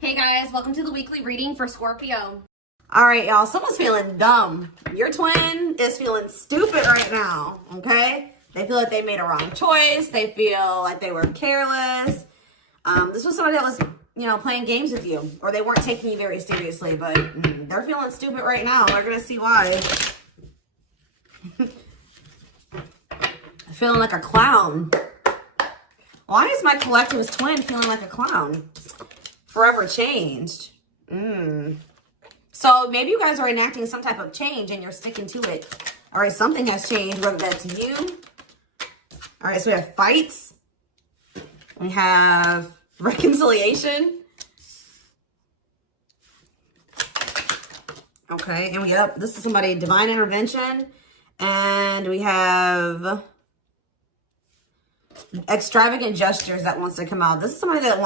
Hey guys, welcome to the weekly reading for Scorpio. All right, y'all, someone's feeling dumb. Your twin is feeling stupid right now, okay? They feel like they made a wrong choice. They feel like they were careless. This was somebody that was, playing games with you, or they weren't taking you very seriously, but they're feeling stupid right now. We're going to see why. Feeling like a clown. Why is my collective's twin feeling like a clown? Forever changed. So maybe you guys are enacting some type of change and you're sticking to it. All right, something has changed, whether that's you. All right, so we have fights. We have reconciliation. Okay, and this is somebody, divine intervention. And we have extravagant gestures that wants to come out. This is somebody that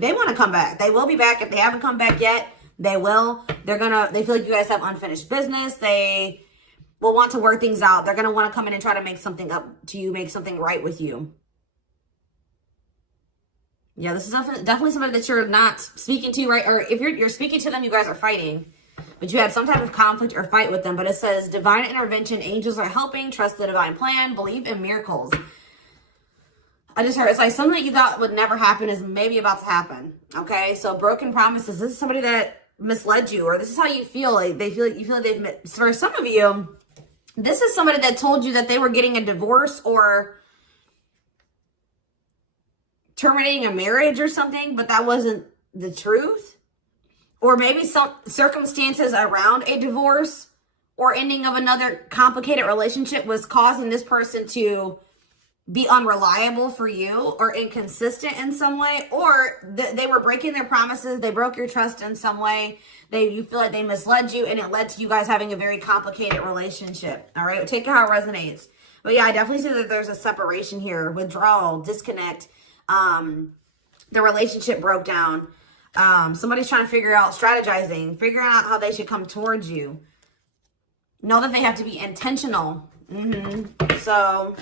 they want to come back. They will be back. If they haven't come back yet, they will. They feel like you guys have unfinished business. They will want to work things out. They're going to want to come in and try to make something up to you, make something right with you. Yeah, this is definitely somebody that you're not speaking to, right? Or if you're speaking to them, you guys are fighting. But you had some type of conflict or fight with them. But it says, divine intervention, angels are helping, trust the divine plan, believe in miracles. I just heard, it's like something that you thought would never happen is maybe about to happen. Okay, so broken promises. This is somebody that misled you, or this is how you feel. Like you feel like they've, for some of you, this is somebody that told you that they were getting a divorce or terminating a marriage or something, but that wasn't the truth. Or maybe some circumstances around a divorce or ending of another complicated relationship was causing this person to be unreliable for you or inconsistent in some way, or they were breaking their promises. They broke your trust in some way. You feel like they misled you, and it led to you guys having a very complicated relationship. All right, take it how it resonates. But yeah, I definitely see that there's a separation here, withdrawal, disconnect. The relationship broke down. Somebody's trying to figure out, strategizing, figuring out how they should come towards you. Know that they have to be intentional. So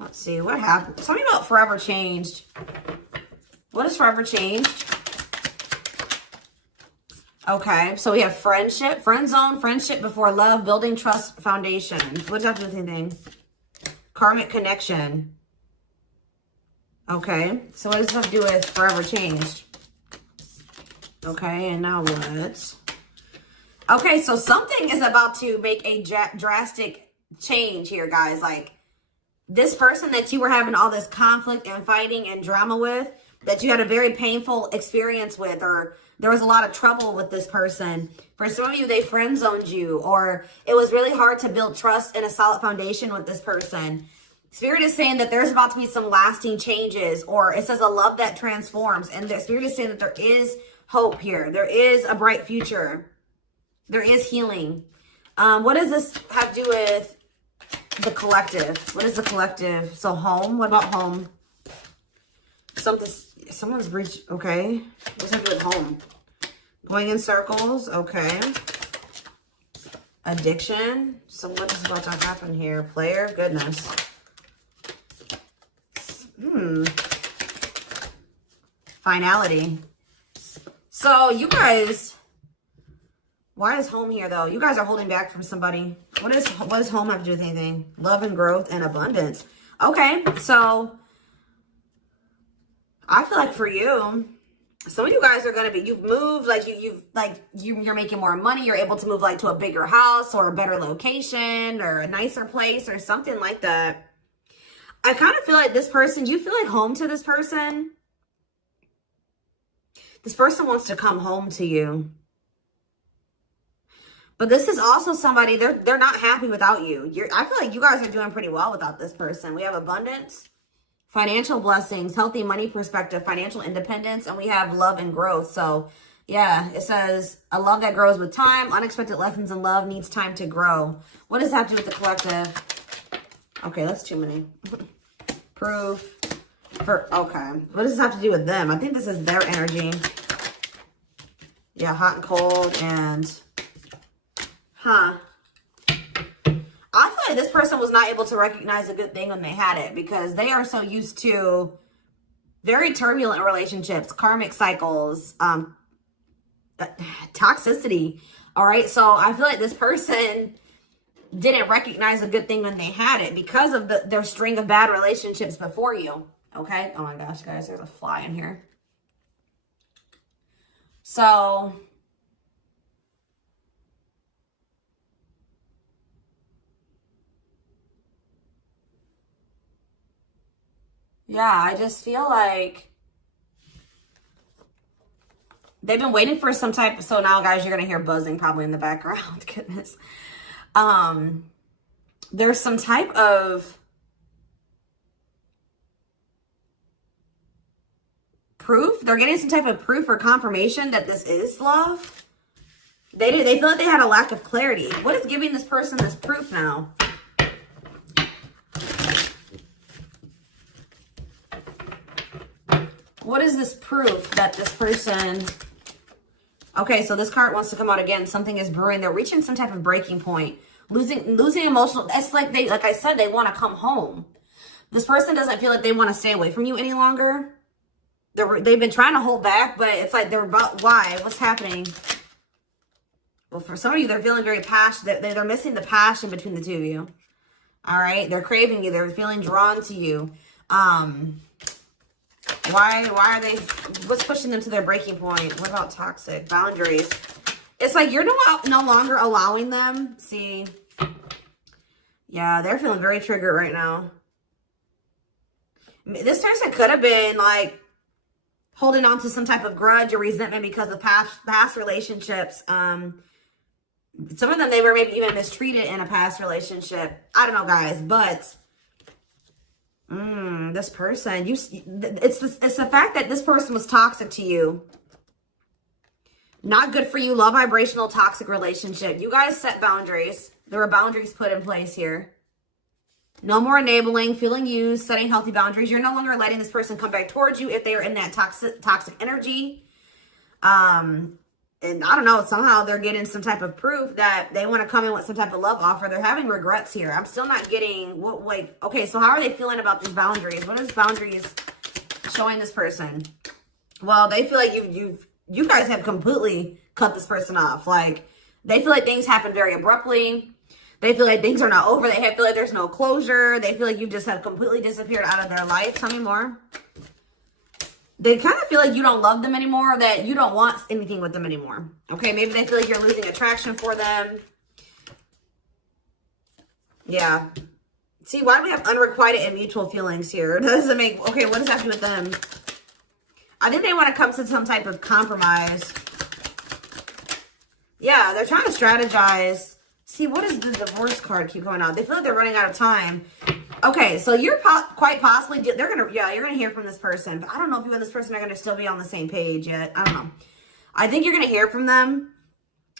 let's see, what happened? Tell me about forever changed. What is forever changed? Okay, so we have friendship, friend zone, friendship before love, building trust foundation. What does that have to do with anything? Karmic connection. Okay, so what does this have to do with forever changed? Okay, and now what? Okay, so something is about to make a drastic change here, guys. Like, this person that you were having all this conflict and fighting and drama with, that you had a very painful experience with, or there was a lot of trouble with this person. For some of you, they friend zoned you, or it was really hard to build trust and a solid foundation with this person. Spirit is saying that there's about to be some lasting changes, or it says a love that transforms. And the Spirit is saying that there is hope here. There is a bright future. There is healing. What does this have to do with the collective? What is the collective? So home, what about home? Someone's breached, okay. What's that do with home? Going in circles, okay. Addiction. So what is about to happen here? Player, goodness. Finality. So you guys, why is home here though? You guys are holding back from somebody. What does home have to do with anything? Love and growth and abundance. Okay, so I feel like for you, some of you guys are gonna be, you've moved, like you're making more money. You're able to move like to a bigger house or a better location or a nicer place or something like that. I kind of feel like this person, do you feel like home to this person? This person wants to come home to you. But this is also somebody, they're not happy without you. I feel like you guys are doing pretty well without this person. We have abundance, financial blessings, healthy money perspective, financial independence, and we have love and growth. So yeah, it says a love that grows with time. Unexpected lessons in love needs time to grow. What does that have to do with the collective? Okay, that's too many. Proof. Okay. What does this have to do with them? I think this is their energy. Yeah, hot and cold and... I feel like this person was not able to recognize a good thing when they had it, because they are so used to Very turbulent relationships, karmic cycles, toxicity. All right. So I feel like this person didn't recognize a good thing when they had it because of their string of bad relationships before you. Okay. Oh my gosh, guys, there's a fly in here. So yeah, I just feel like they've been waiting for some type of, so now guys, you're going to hear buzzing probably in the background. Goodness. There's some type of proof. They're getting some type of proof or confirmation that this is love. They feel like they had a lack of clarity. What is giving this person this proof now? What is this proof that this person... Okay, so this card wants to come out again. Something is brewing. They're reaching some type of breaking point. Losing emotional... That's like like I said, they want to come home. This person doesn't feel like they want to stay away from you any longer. They've been trying to hold back, but it's like they're about... Why? What's happening? Well, for some of you, they're feeling very passionate. They're missing the passion between the two of you. All right? They're craving you. They're feeling drawn to you. Why are they, what's pushing them to their breaking point? What about toxic boundaries? It's like you're no longer allowing them. See, yeah, they're feeling very triggered right now. This person could have been like holding on to some type of grudge or resentment because of past relationships. Some of them, they were maybe even mistreated in a past relationship. I don't know, guys, but this person, it's the fact that this person was toxic to you. Not good for you. Low vibrational toxic relationship. You guys set boundaries. There were boundaries put in place here. No more enabling, feeling used, setting healthy boundaries. You're no longer letting this person come back towards you if they are in that toxic energy. And I don't know, somehow they're getting some type of proof that they want to come in with some type of love offer. They're having regrets here. I'm still not getting what, like, okay, so how are they feeling about these boundaries? What is boundaries showing this person? Well, they feel like you guys have completely cut this person off. Like, they feel like things happen very abruptly. They feel like things are not over. They feel like there's no closure. They feel like you just have completely disappeared out of their life. Tell me more. They kind of feel like you don't love them anymore, that you don't want anything with them anymore. Okay, maybe they feel like you're losing attraction for them. Yeah. See, why do we have unrequited and mutual feelings here? Doesn't make... Okay, what does that have to do with them? I think they want to come to some type of compromise. Yeah, they're trying to strategize. See, what does the divorce card keep going on? They feel like they're running out of time. Okay, so you're quite possibly, you're going to hear from this person. But I don't know if you and this person are going to still be on the same page yet. I don't know. I think you're going to hear from them.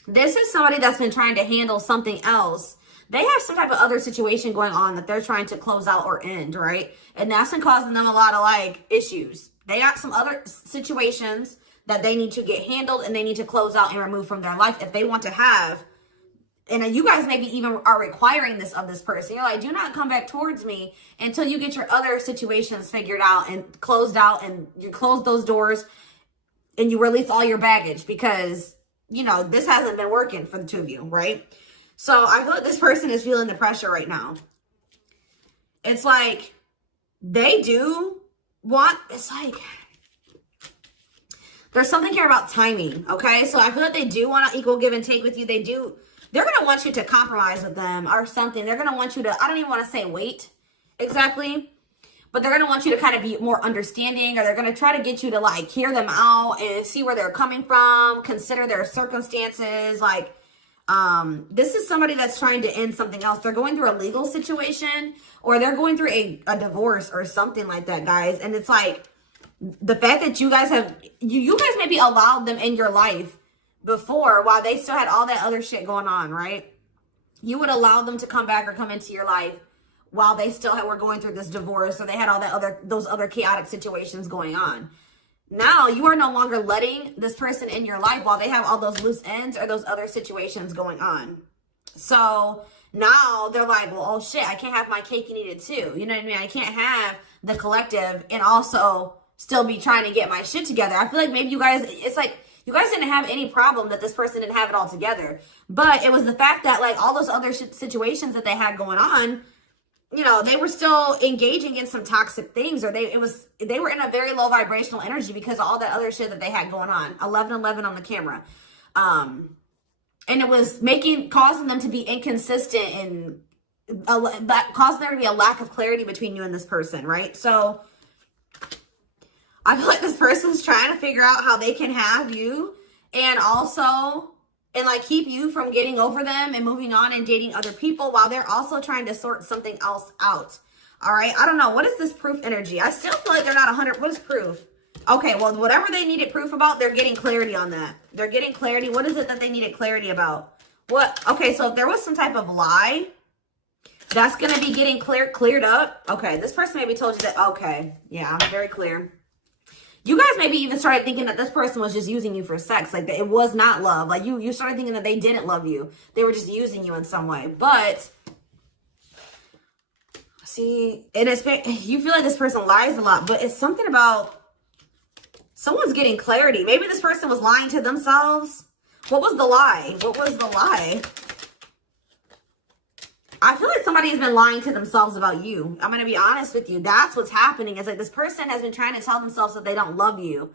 This is somebody that's been trying to handle something else. They have some type of other situation going on that they're trying to close out or end, right? And that's been causing them a lot of, like, issues. They got some other situations that they need to get handled and they need to close out and remove from their life if they want to have. And you guys maybe even are requiring this of this person. You're like, do not come back towards me until you get your other situations figured out and closed out, and you close those doors and you release all your baggage because, you know, this hasn't been working for the two of you, right? So I feel like this person is feeling the pressure right now. It's like they do want, it's like, there's something here about timing, okay? So I feel like they do want to equal give and take with you. They're going to want you to compromise with them or something. They're going to want you to, I don't even want to say wait exactly, but they're going to want you to kind of be more understanding, or they're going to try to get you to, like, hear them out and see where they're coming from, consider their circumstances. Like, this is somebody that's trying to end something else. They're going through a legal situation, or they're going through a divorce or something like that, guys. And it's like the fact that you guys have, you guys maybe allowed them in your life before while they still had all that other shit going on, right? You would allow them to come back or come into your life while they still were going through this divorce, or they had all that those other chaotic situations going on. Now you are no longer letting this person in your life while they have all those loose ends or those other situations going on. So now they're like, well, oh shit, I can't have my cake and eat it too. You know what I mean? I can't have the collective and also still be trying to get my shit together. I feel like maybe you guys, it's like, you guys didn't have any problem that this person didn't have it all together. But it was the fact that like all those other situations that they had going on, you know, they were still engaging in some toxic things, or they were in a very low vibrational energy because of all that other shit that they had going on. 1111 on the camera. And it was causing them to be inconsistent and causing there to be a lack of clarity between you and this person, right? So I feel like this person's trying to figure out how they can have you and like keep you from getting over them and moving on and dating other people while they're also trying to sort something else out. All right. I don't know. What is this proof energy? I still feel like they're not 100. What is proof? Okay. Well, whatever they needed proof about, they're getting clarity on that. They're getting clarity. What is it that they needed clarity about? What? Okay. So if there was some type of lie, that's going to be getting cleared up. Okay. This person maybe told you that. Okay. Yeah. I'm very clear. You guys maybe even started thinking that this person was just using you for sex. Like, it was not love. Like, you started thinking that they didn't love you. They were just using you in some way. But, see, you feel like this person lies a lot. But it's something about someone's getting clarity. Maybe this person was lying to themselves. What was the lie? What was the lie? I feel like somebody has been lying to themselves about you. I'm going to be honest with you. That's what's happening. It's like this person has been trying to tell themselves that they don't love you.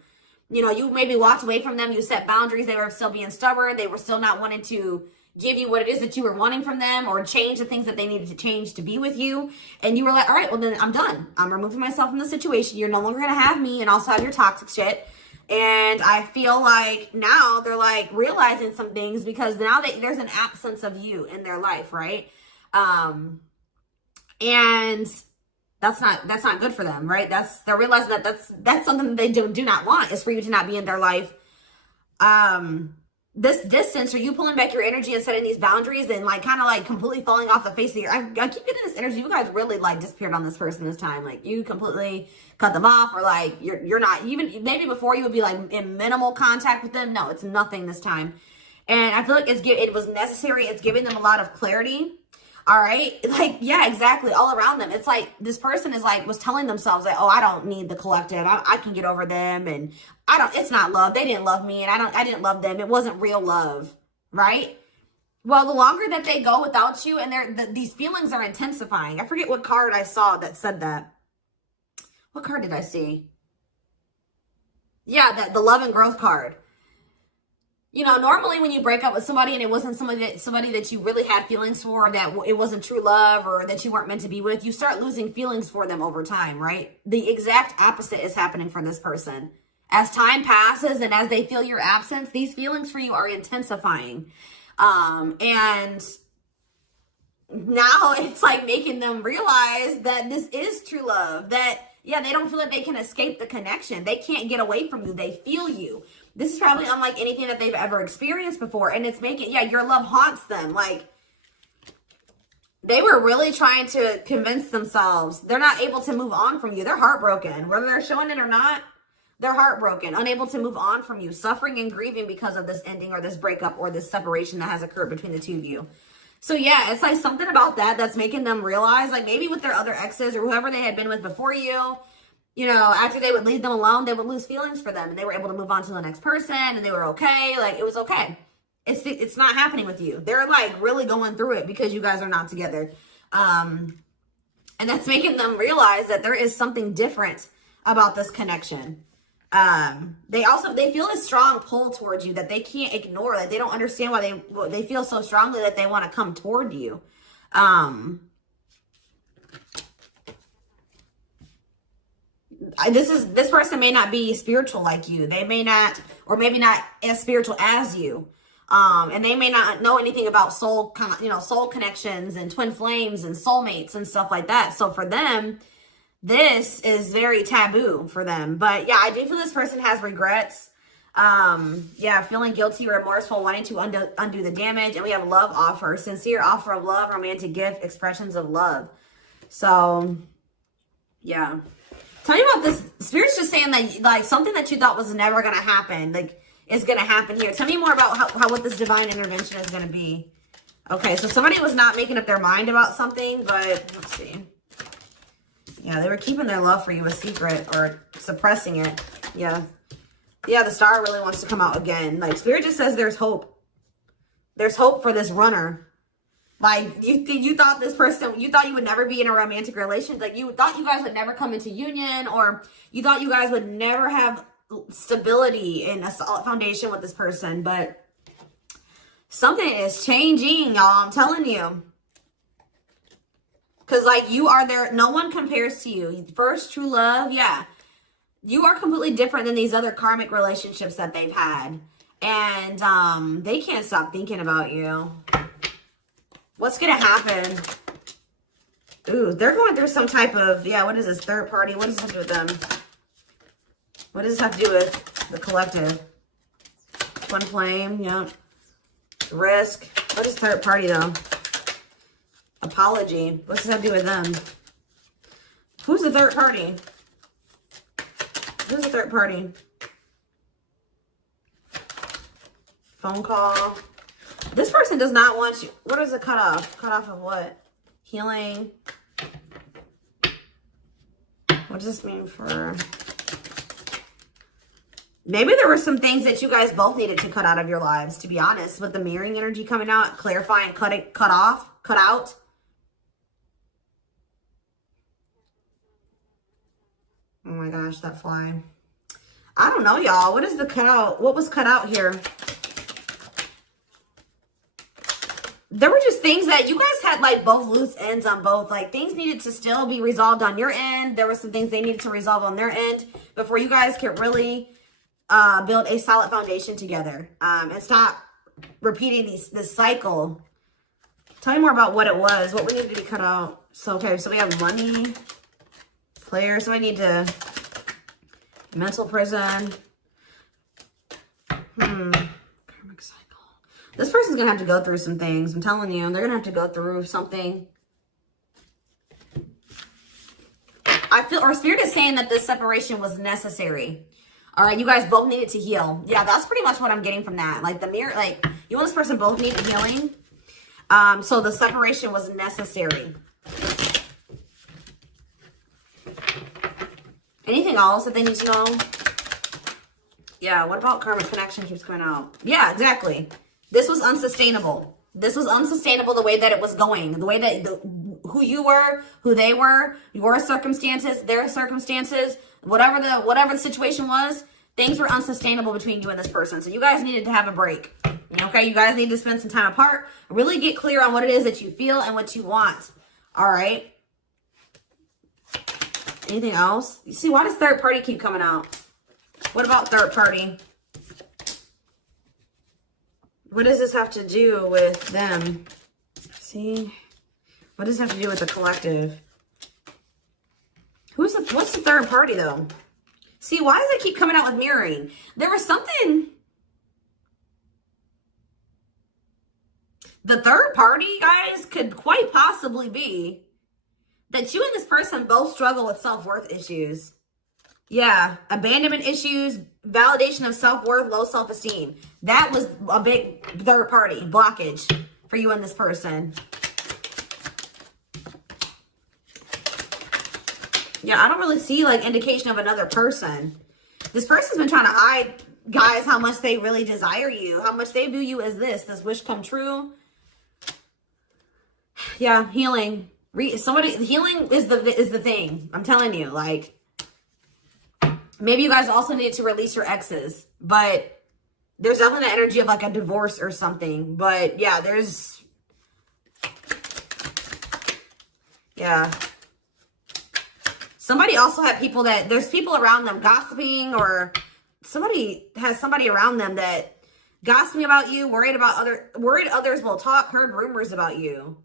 You know, you maybe walked away from them. You set boundaries. They were still being stubborn. They were still not wanting to give you what it is that you were wanting from them or change the things that they needed to change to be with you. And you were like, all right, well, then I'm done. I'm removing myself from the situation. You're no longer going to have me and also have your toxic shit. And I feel like now they're like realizing some things because now there's an absence of you in their life, right? And that's not good for them, right? They're realizing that that's something that they do not want, is for you to not be in their life. This distance, or you pulling back your energy and setting these boundaries and like kind of like completely falling off the face of I keep getting this energy. You guys really like disappeared on this person this time. Like you completely cut them off, or like you're not even, maybe before you would be like in minimal contact with them. No, it's nothing this time. And I feel like it was necessary. It's giving them a lot of clarity. All right. Like, yeah, exactly. All around them. It's like this person was telling themselves that, oh, I don't need the collective. I can get over them. And it's not love. They didn't love me. And I didn't love them. It wasn't real love. Right. Well, the longer that they go without you and these feelings are intensifying. I forget what card I saw that said that. What card did I see? Yeah, the love and growth card. You know, normally when you break up with somebody and it wasn't somebody that you really had feelings for, that it wasn't true love, or that you weren't meant to be with, you start losing feelings for them over time, right? The exact opposite is happening for this person. As time passes and as they feel your absence, these feelings for you are intensifying. And now it's like making them realize that this is true love, that, yeah, they don't feel like they can escape the connection. They can't get away from you. They feel you. This is probably unlike anything that they've ever experienced before. And it's making, yeah, your love haunts them. Like, they were really trying to convince themselves they're not able to move on from you. They're heartbroken. Whether they're showing it or not, they're heartbroken, unable to move on from you, suffering and grieving because of this ending or this breakup or this separation that has occurred between the two of you. So, yeah, it's like something about that's making them realize, like maybe with their other exes or whoever they had been with before you, you know, after they would leave them alone, they would lose feelings for them and they were able to move on to the next person and they were okay. Like, it was okay. It's not happening with you. They're like really going through it because you guys are not together. And that's making them realize that there is something different about this connection. They feel a strong pull towards you that they can't ignore. Like, they don't understand why they feel so strongly that they want to come toward you. This person may not be spiritual like you. They may not, or maybe not as spiritual as you. And they may not know anything about soul connections and twin flames and soulmates and stuff like that. So for them, this is very taboo for them. But yeah, I do feel this person has regrets. Yeah, feeling guilty, remorseful, wanting to undo the damage. And we have love offer, sincere offer of love, romantic gift, expressions of love. So yeah. Tell me about this. Spirit's just saying that, like, something that you thought was never going to happen, like, is going to happen here. Tell me more about how what this divine intervention is going to be. Okay, so somebody was not making up their mind about something, but let's see. Yeah, they were keeping their love for you a secret or suppressing it. Yeah. Yeah, the star really wants to come out again. Like, Spirit just says there's hope. There's hope for this runner. Like, you thought this person, you thought you would never be in a romantic relationship. Like, you thought you guys would never come into union, or you thought you guys would never have stability and a solid foundation with this person. But something is changing, y'all. I'm telling you. Because, like, you are there. No one compares to you. First true love, yeah. You are completely different than these other karmic relationships that they've had. And they can't stop thinking about you. What's going to happen? Ooh, they're going through some type of, yeah, what is this? Third party? What does this have to do with them? What does this have to do with the collective? Twin flame, yeah. Risk. What is third party, though? Apology. What's this have to do with them? Who's the third party? Who's the third party? Phone call. This person does not want you. What is a cutoff? Cutoff of what? Healing. What does this mean for... Maybe there were some things that you guys both needed to cut out of your lives, to be honest. With the mirroring energy coming out, clarifying, cut out. Oh my gosh, that fly. I don't know, y'all. What is the cutout? What was cut out here? There were just things that you guys had, like, both loose ends on both. Like, things needed to still be resolved on your end. There were some things they needed to resolve on their end before you guys could really build a solid foundation together. And stop repeating this cycle. Tell me more about what it was. What we needed to be cut out. So, okay, so we have money. Player, so I need to mental prison. Karmic cycle. This person's gonna have to go through some things. I'm telling you, they're gonna have to go through something. I feel, or Spirit is saying that this separation was necessary. All right, you guys both needed to heal. Yeah, that's pretty much what I'm getting from that. Like the mirror, like you and this person both needed healing. So the separation was necessary. Anything else that they need to know? Yeah, what about karmic connection keeps coming out? Yeah, exactly. This was unsustainable. This was unsustainable the way that it was going. The way that, who you were, who they were, your circumstances, their circumstances, whatever the situation was, things were unsustainable between you and this person. So you guys needed to have a break. Okay, you guys need to spend some time apart. Really get clear on what it is that you feel and what you want. All right. Anything else? You see, why does third party keep coming out? What about third party? What does this have to do with them? See? What does it have to do with the collective? What's the third party, though? See, why does it keep coming out with mirroring? There was something... The third party, guys, could quite possibly be that you and this person both struggle with self-worth issues. Yeah, abandonment issues, validation of self-worth, low self-esteem. That was a big third party blockage for you and this person. Yeah, I don't really see like indication of another person. This person's been trying to hide, guys, how much they really desire you, how much they view you as this wish come true. Yeah, healing. Healing is the thing. I'm telling you, like, maybe you guys also need to release your exes, but there's definitely the energy of like a divorce or something. But yeah, yeah. Somebody also had people that, there's people around them gossiping, or somebody has somebody around them that gossiping about you, worried others will talk, heard rumors about you.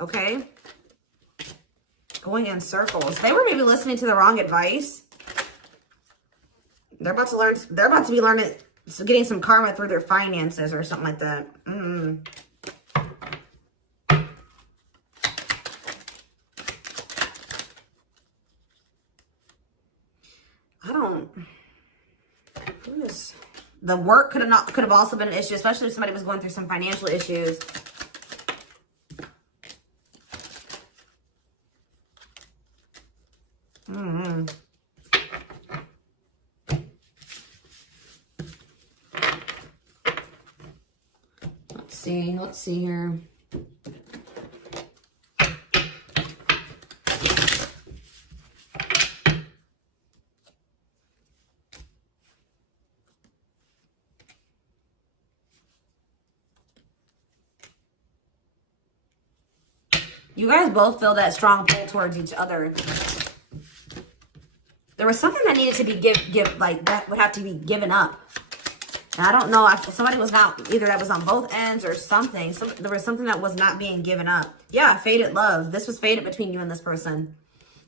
Okay. Going in circles. They were maybe listening to the wrong advice. They're about to be learning, getting some karma through their finances or something like that. The work could have also been an issue, especially if somebody was going through some financial issues. Let's see here. You guys both feel that strong pull towards each other. There was something that needed to be like that would have to be given up. And I don't know if somebody was not, either that was on both ends or something. So there was something that was not being given up. Yeah, fated love. This was fated between you and this person.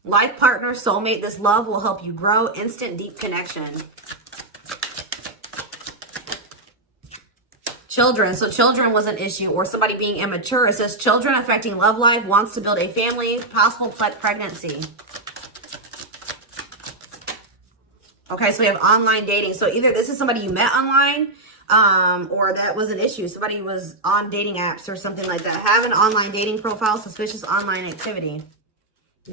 Life partner, soulmate. This love will help you grow. Instant deep connection. Children. So children was an issue, or somebody being immature. It says children affecting love life, wants to build a family, possible pregnancy. Okay, so we have online dating. So either this is somebody you met online, or that was an issue. Somebody was on dating apps or something like that. Have an online dating profile, suspicious online activity.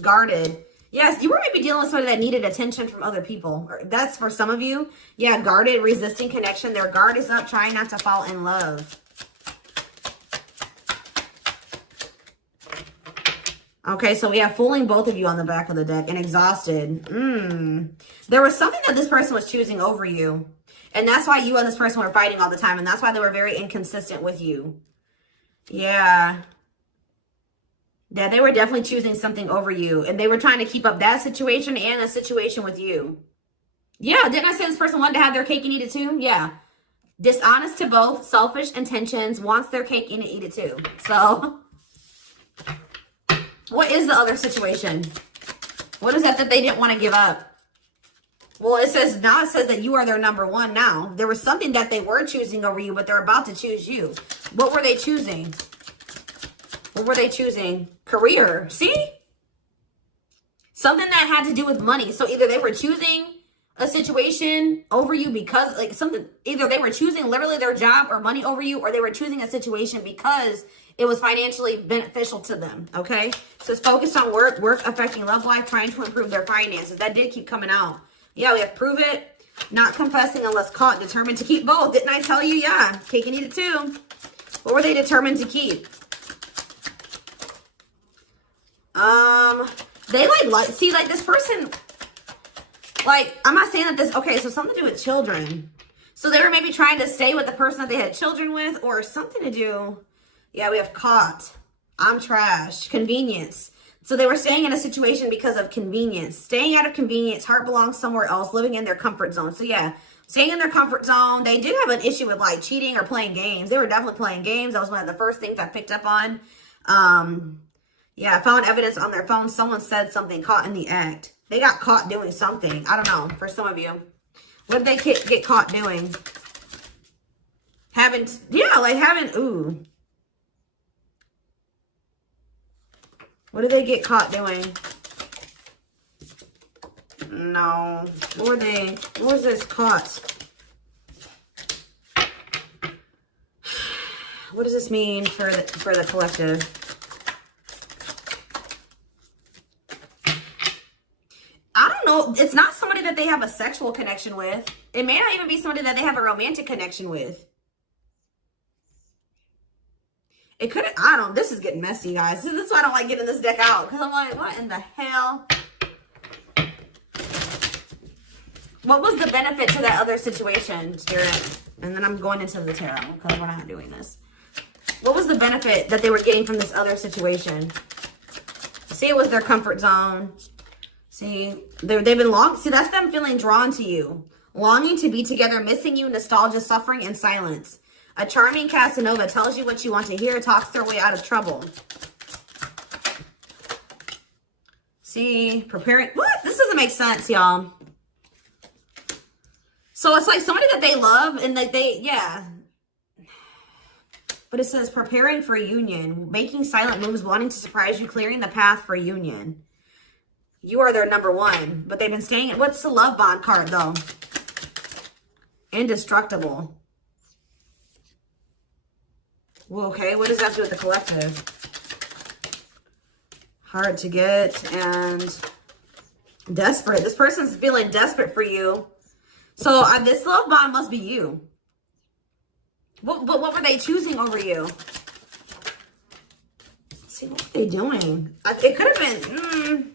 Guarded. Yes, you were maybe dealing with somebody that needed attention from other people. That's for some of you. Yeah, guarded, resisting connection. Their guard is up, trying not to fall in love. Okay, so we have fooling both of you on the back of the deck and exhausted. There was something that this person was choosing over you. And that's why you and this person were fighting all the time. And that's why they were very inconsistent with you. Yeah. Yeah, they were definitely choosing something over you. And they were trying to keep up that situation and a situation with you. Yeah, didn't I say this person wanted to have their cake and eat it too? Yeah. Dishonest to both, selfish intentions, wants their cake and eat it too. So, what is the other situation? What is that they didn't want to give up? Well, it says that you are their number one now. There was something that they were choosing over you, but they're about to choose you. What were they choosing? What were they choosing? Career. See? Something that had to do with money. So either they were choosing a situation over you because like something, either they were choosing literally their job or money over you, or they were choosing a situation because it was financially beneficial to them. Okay. So it's focused on work affecting love life, trying to improve their finances. That did keep coming out. Yeah, we have prove it, not confessing unless caught, determined to keep both. Didn't I tell you? Yeah, cake and eat it too. What were they determined to keep? They see, like this person, like, I'm not saying that this, okay, so something to do with children. So they were maybe trying to stay with the person that they had children with, or something to do. Yeah, we have caught. I'm trash. Convenience. So they were staying in a situation because of convenience. Staying out of convenience. Heart belongs somewhere else. Living in their comfort zone. So yeah, staying in their comfort zone. They did have an issue with like cheating or playing games. They were definitely playing games. That was one of the first things I picked up on. Yeah, I found evidence on their phone. Someone said something, caught in the act. They got caught doing something. I don't know, for some of you. What did they get caught doing? Ooh. What did they get caught doing? No. What was this caught? What does this mean for the collective? I don't know. It's not somebody that they have a sexual connection with. It may not even be somebody that they have a romantic connection with. It could, I don't, this is getting messy, guys. This is why I don't like getting this deck out. Because I'm like, what in the hell? What was the benefit to that other situation, Spirit? And then I'm going into the tarot because we're not doing this. What was the benefit that they were getting from this other situation? See, it was their comfort zone. See, they've been see, that's them feeling drawn to you. Longing to be together, missing you, nostalgia, suffering, and silence. A charming Casanova tells you what you want to hear, talks their way out of trouble. See, preparing. What? This doesn't make sense, y'all. So it's like somebody that they love and that yeah. But it says preparing for a union, making silent moves, wanting to surprise you, clearing the path for a union. You are their number one, but they've been staying. What's the love bond card though? Indestructible. Well, okay, what does that do with the collective? Hard to get and desperate. This person's feeling desperate for you. So this love bond must be you. What were they choosing over you? Let's see, what were they doing? It could have been,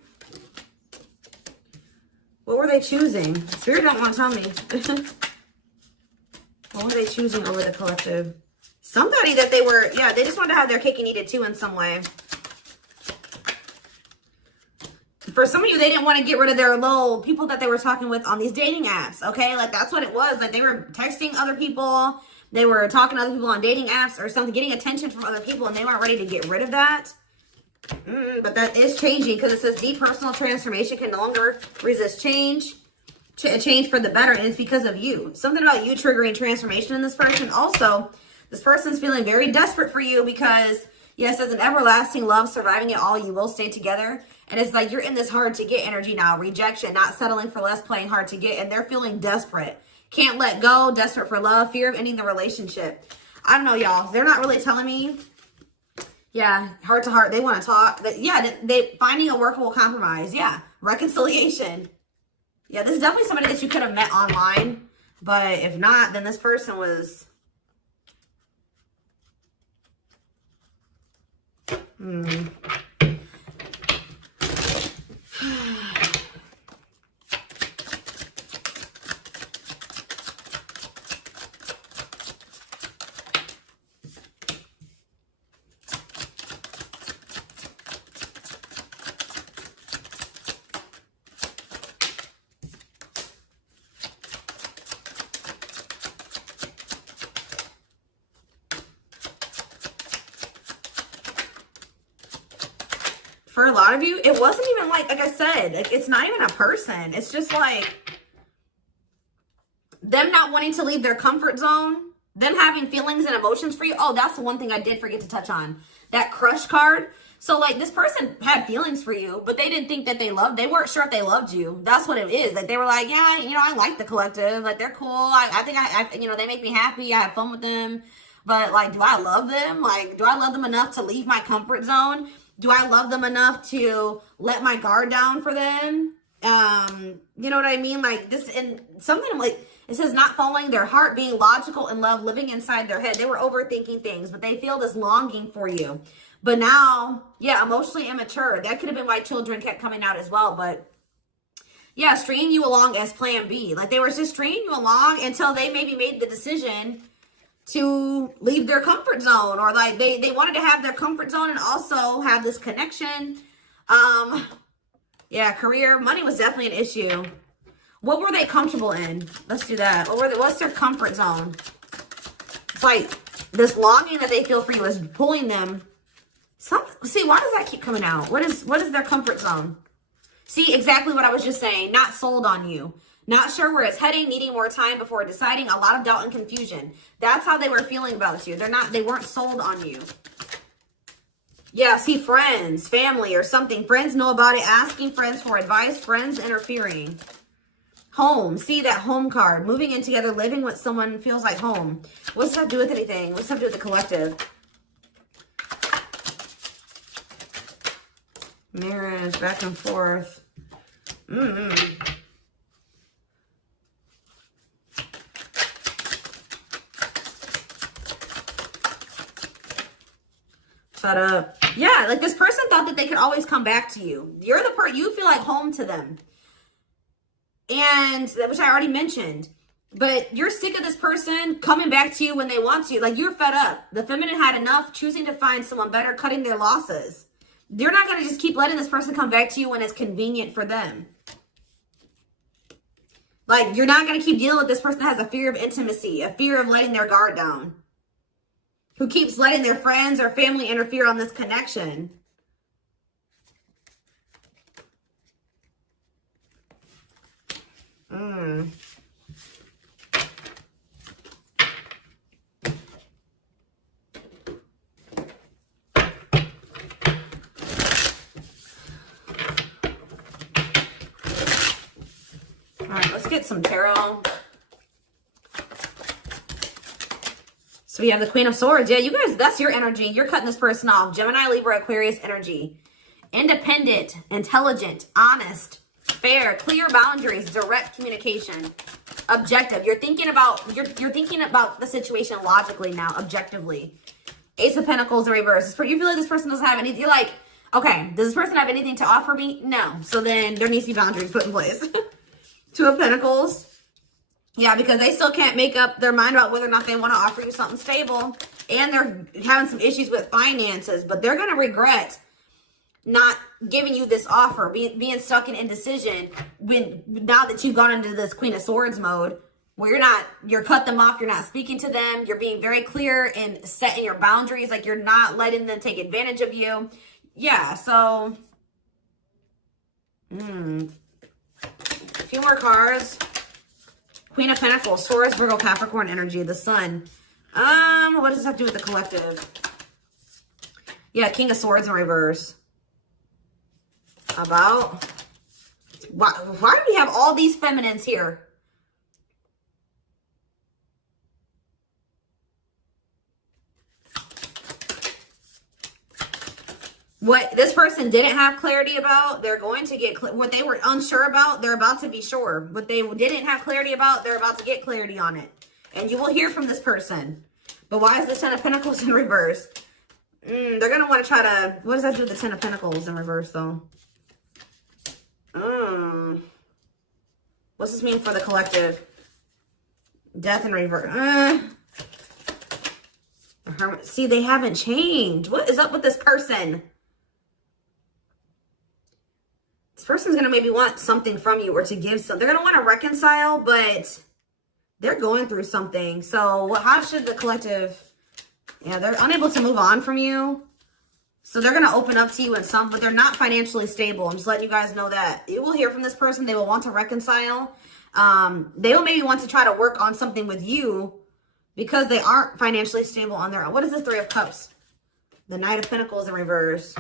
what were they choosing? Spirit don't want to tell me. What were they choosing over the collective? Somebody that they were, yeah, they just wanted to have their cake and eat it too in some way. For some of you, they didn't want to get rid of their little people that they were talking with on these dating apps, okay? Like, that's what it was. Like, they were texting other people. They were talking to other people on dating apps or something, getting attention from other people, and they weren't ready to get rid of that. But that is changing because it says deep personal transformation can no longer resist change. A change for the better, and it's because of you. Something about you triggering transformation in this person. Also, this person's feeling very desperate for you because, yes, as an everlasting love, surviving it all, you will stay together. And it's like you're in this hard to get energy now. Rejection, not settling for less, playing hard to get. And they're feeling desperate. Can't let go, desperate for love, fear of ending the relationship. I don't know, y'all. They're not really telling me. Yeah, heart to heart. They want to talk. Yeah, they finding a workable compromise. Yeah, reconciliation. Yeah, this is definitely somebody that you could have met online. But if not, then this person was... For a lot of you, it wasn't even like I said, like, it's not even a person. It's just like them not wanting to leave their comfort zone, them having feelings and emotions for you. Oh, that's the one thing I did forget to touch on. That crush card. So, like, this person had feelings for you, but they didn't think that they weren't sure if they loved you. That's what it is. Like, they were like, yeah, you know, I like the collective. Like, they're cool. I think you know, they make me happy. I have fun with them. But, like, do I love them? Like, do I love them enough to leave my comfort zone? Do I love them enough to let my guard down for them? You know what I mean? Like, this, and something like, it says not following their heart, being logical in love, living inside their head. They were overthinking things, but they feel this longing for you. But now, yeah, emotionally immature. That could have been why children kept coming out as well. But yeah, stringing you along as plan B. Like, they were just stringing you along until they maybe made the decision to leave their comfort zone, or like they wanted to have their comfort zone and also have this connection. Yeah, career, money was definitely an issue. What were they comfortable in? Let's do that. What's their comfort zone? It's like this longing that they feel for you is pulling them. See, why does that keep coming out? What is their comfort zone? See, exactly what I was just saying. Not sold on you. Not sure where it's heading, needing more time before deciding, a lot of doubt and confusion. That's how they were feeling about you. They weren't sold on you. Yeah, see, friends, family or something. Friends know about it, asking friends for advice, friends interfering. Home, see that home card. Moving in together, living with someone feels like home. What's that do with anything? What's that do with the collective? Marriage, back and forth. Fed up. Yeah, like this person thought that they could always come back to you. You're the person, you feel like home to them. And, which I already mentioned. But you're sick of this person coming back to you when they want to. Like, you're fed up. The feminine had enough, choosing to find someone better, cutting their losses. You're not going to just keep letting this person come back to you when it's convenient for them. Like, you're not going to keep dealing with this person that has a fear of intimacy, a fear of letting their guard down, who keeps letting their friends or family interfere on this connection. All right, let's get some tarot. So we have the Queen of Swords. Yeah, you guys, that's your energy. You're cutting this person off. Gemini, Libra, Aquarius energy. Independent, intelligent, honest, fair, clear boundaries, direct communication. objective. You're thinking about the situation logically now, objectively. Ace of Pentacles in reverse. You feel like this person doesn't have anything. You're like, okay, does this person have anything to offer me? No. So then there needs to be boundaries put in place. Two of Pentacles. Yeah, because they still can't make up their mind about whether or not they want to offer you something stable. And they're having some issues with finances, but they're going to regret not giving you this offer, being stuck in indecision now that you've gone into this Queen of Swords mode where you're cut them off, you're not speaking to them, you're being very clear and setting your boundaries, like you're not letting them take advantage of you. Yeah, so a few more cards. Queen of Pentacles, Taurus, Virgo, Capricorn energy, the Sun. What does this have to do with the collective? Yeah, King of Swords in reverse. About why do we have all these feminines here? What this person didn't have clarity about, they're going to get what they were unsure about, they're about to be sure. What they didn't have clarity about, they're about to get clarity on it. And you will hear from this person. But why is the Ten of Pentacles in reverse? They're going to want to try to, what does that do with the Ten of Pentacles in reverse though? What's this mean for the collective? Death in reverse. See, they haven't changed. What is up with this person? This person's going to maybe want something from you or to give something. They're going to want to reconcile, but they're going through something. So how should the collective... Yeah, they're unable to move on from you. So they're going to open up to you in some, but they're not financially stable. I'm just letting you guys know that. You will hear from this person. They will want to reconcile. They will maybe want to try to work on something with you because they aren't financially stable on their own. What is the Three of Cups? The Knight of Pentacles in reverse.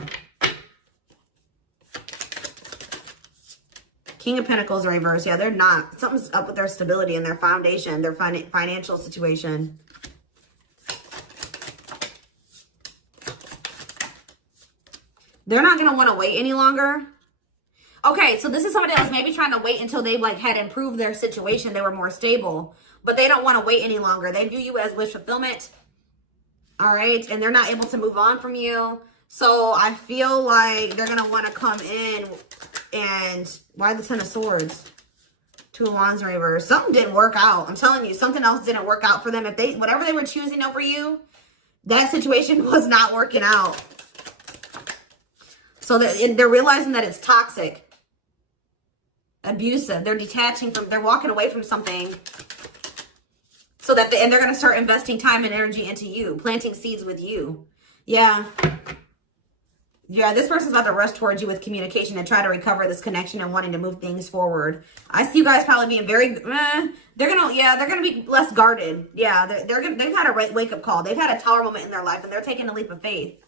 King of Pentacles in reverse. Yeah, they're not. Something's up with their stability and their foundation, their financial situation. They're not going to want to wait any longer. Okay, so this is somebody that was maybe trying to wait until they had improved their situation. They were more stable. But they don't want to wait any longer. They view you as wish fulfillment. All right, and they're not able to move on from you. So I feel like they're going to want to come in and... Why the Ten of Swords? Two of Wands in reverse. Something didn't work out. I'm telling you, something else didn't work out for them. If whatever they were choosing over you, that situation was not working out. So they're realizing that it's toxic, abusive. They're detaching from, they're walking away from something. So that, and they're going to start investing time and energy into you, planting seeds with you. Yeah. Yeah, this person's about to rush towards you with communication and try to recover this connection and wanting to move things forward. I see you guys probably being very, they're gonna be less guarded. Yeah, they've had a wake-up call. They've had a tower moment in their life and they're taking a leap of faith.